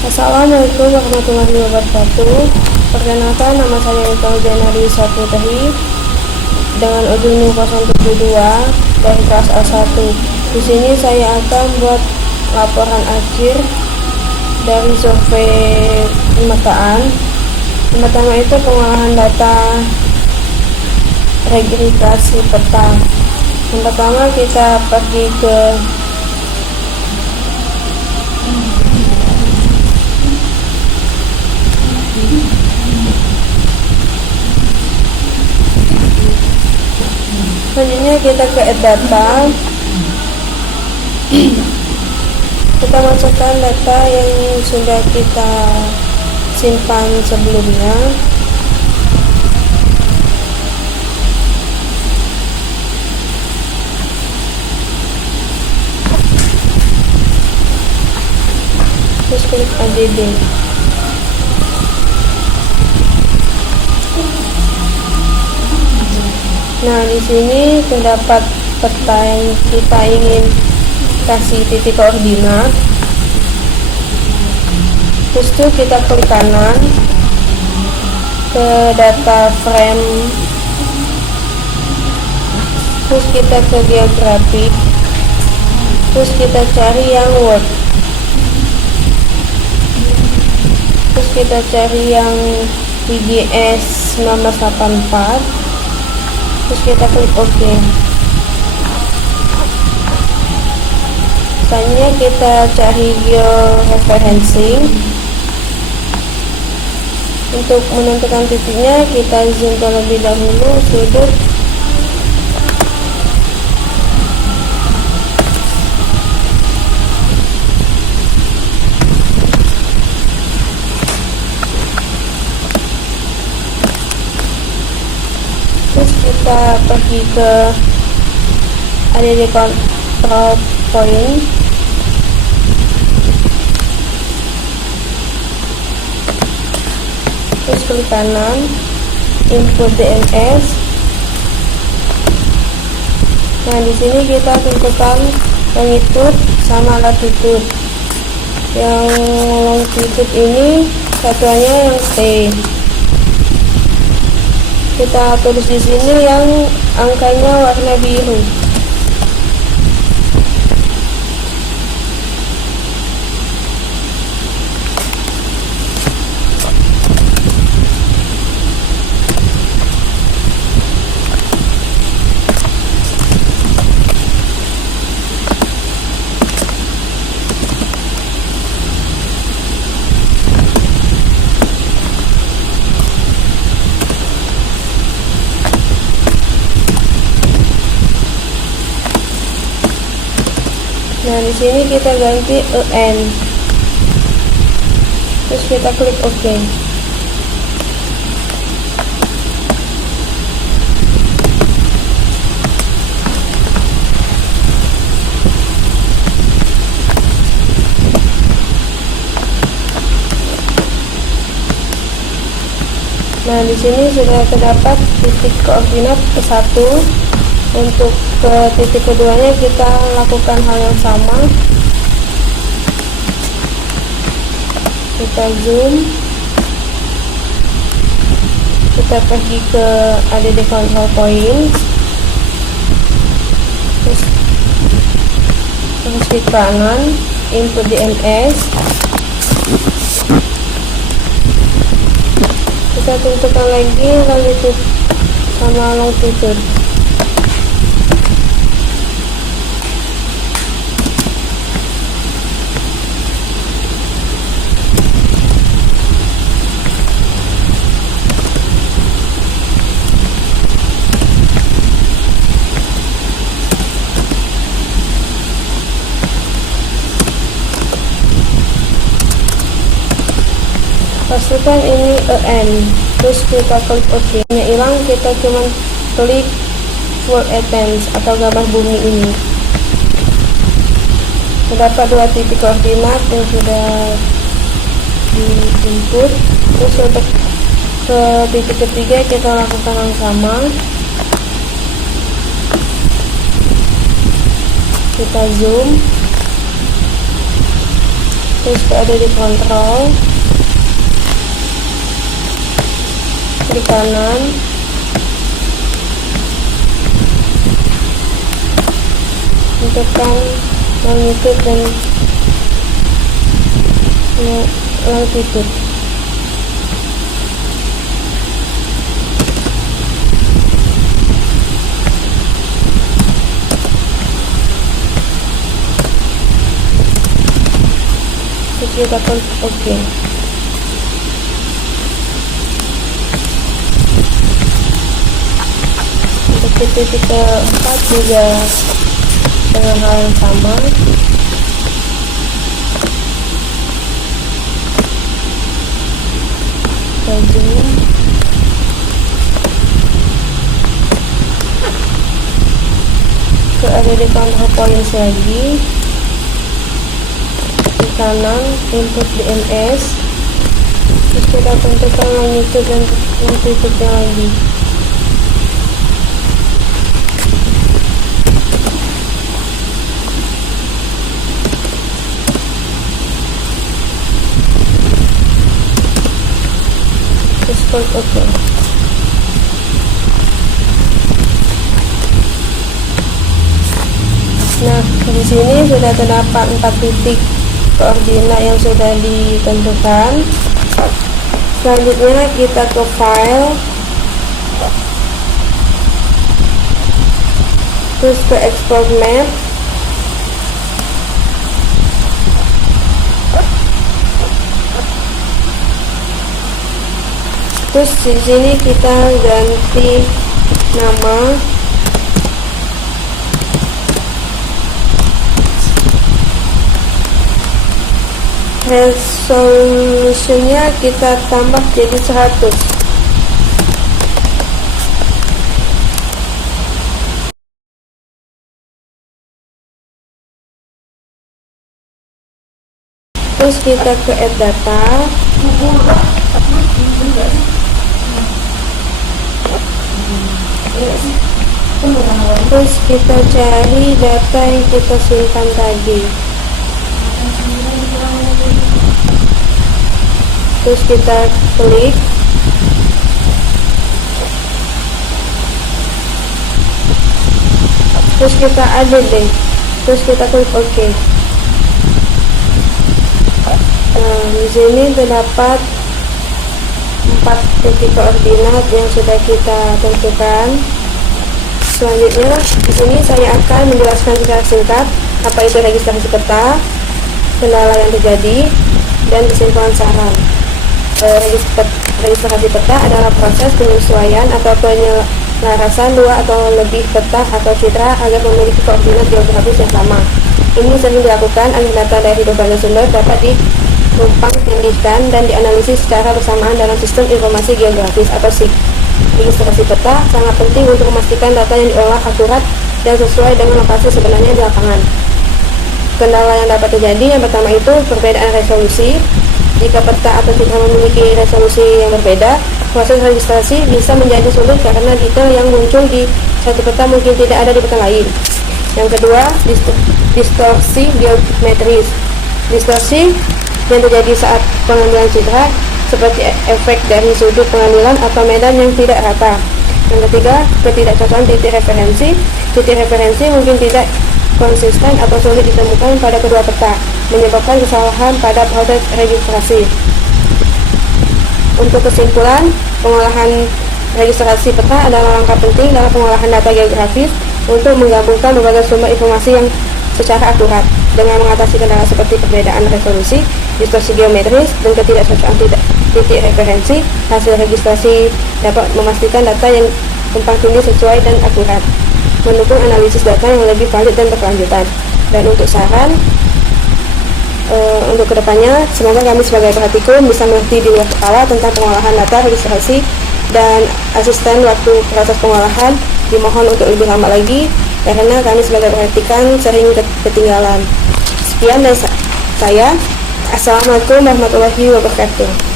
Assalamualaikum warahmatullahi wabarakatuh. Perkenalkan, nama saya Nita Janari Saputrahi dengan ujung NIM 072 dari kelas A1. Di sini saya akan buat laporan akhir dari survei pemetaan. Yang pertama itu pengolahan data registrasi peta. Yang pertama kita pergi ke selanjutnya kita ke add data. Kita masukkan data yang sudah kita simpan sebelumnya. Terus klik add. Nah, di sini terdapat peta yang kita ingin kasih titik koordinat. Terus itu kita klik kanan ke data frame. Terus kita ke geografik. Terus kita cari yang word. Terus kita cari yang VGS 1984. Terus kita klik OK. Selanjutnya kita cari georeferencing. Untuk menentukan titiknya kita zoom terlebih dahulu sudut. Terus kita pergi ke add control point. Terus klik kanan, input DNS. Nah, di sini kita tentukan longitude sama latitude. Yang longitude ini satuannya yang T. Kita tulis di sini yang angkanya warna biru. Nah, di sini kita ganti EN. Terus kita klik OK. Nah, di sini sudah terdapat titik koordinat ke-1. Untuk ke titik keduanya kita lakukan hal yang sama. Kita zoom. Kita pergi ke add control point. Terus klik kanan, input DNS. Kita tentukan lagi latitude sama longitude. Pastikan ini EN. Terus kita klik OK. Nya hilang, kita cuma klik full advance atau gambar bumi ini. Terdapat 2 titik koordinat yang sudah di input. Terus untuk ke titik ketiga kita lakukan yang sama. Kita zoom. terus ada di kontrol di kanan, tentukan magnitude dan longitude. Terus kita klik OK. Untuk titik keempat juga dengan hal yang sama. Zoom. Ada di control points lagi. Di kanan input DNS, terus kita tentukan magnitude dan longitude lagi. Terus klik OK. Nah, di sini sudah terdapat 4 titik koordinat yang sudah ditentukan. Selanjutnya kita ke file, terus ke export map, terus di sini kita ganti nama. Resolusinya kita tambah jadi 100. Terus kita ke add data. Terus kita cari data yang kita simpan tadi. Terus kita klik, terus kita add deh, terus kita klik OK. Nah, di sini terdapat 4 titik koordinat yang sudah kita tentukan. Selanjutnya di sini saya akan menjelaskan secara singkat apa itu registrasi peta, kendala yang terjadi, dan kesimpulan saran. Registrasi peta adalah proses penyesuaian atau penyelarasan 2 atau lebih peta atau citra agar memiliki koordinat geografis yang sama. Ini sering dilakukan agar data dari berbagai sumber dapat ditumpang tindihkan dan dianalisis secara bersamaan dalam sistem informasi geografis atau SIG. Registrasi peta sangat penting untuk memastikan data yang diolah akurat dan sesuai dengan lokasi sebenarnya di lapangan. Kendala yang dapat terjadi yang pertama itu perbedaan resolusi. Jika peta atau citra memiliki resolusi yang berbeda, proses registrasi bisa menjadi sulit karena detail yang muncul di satu peta mungkin tidak ada di peta lain. Yang kedua, distorsi geometris. Distorsi yang terjadi saat pengambilan citra seperti efek dari sudut pengambilan atau medan yang tidak rata. Yang ketiga, ketidakcocokan titik referensi. Titik referensi mungkin tidak konsisten atau sulit ditemukan pada kedua peta, menyebabkan kesalahan pada proses registrasi. Untuk kesimpulan, pengolahan registrasi peta adalah langkah penting dalam pengolahan data geografis untuk menggabungkan berbagai sumber informasi yang secara akurat. Dengan mengatasi kendala seperti perbedaan resolusi, distorsi geometris, dan ketidakcocokan titik referensi, hasil registrasi dapat memastikan data yang tumpang tindih sesuai dan akurat, mendukung analisis data yang lebih valid dan berkelanjutan. Dan untuk saran untuk kedepannya, semoga kami sebagai praktikum bisa mengerti di luar kepala tentang pengolahan data registrasi, dan asisten waktu proses pengolahan dimohon untuk lebih lama lagi karena kami sebagai praktikan sering ketinggalan. Sekian dari saya. Assalamualaikum warahmatullahi wabarakatuh.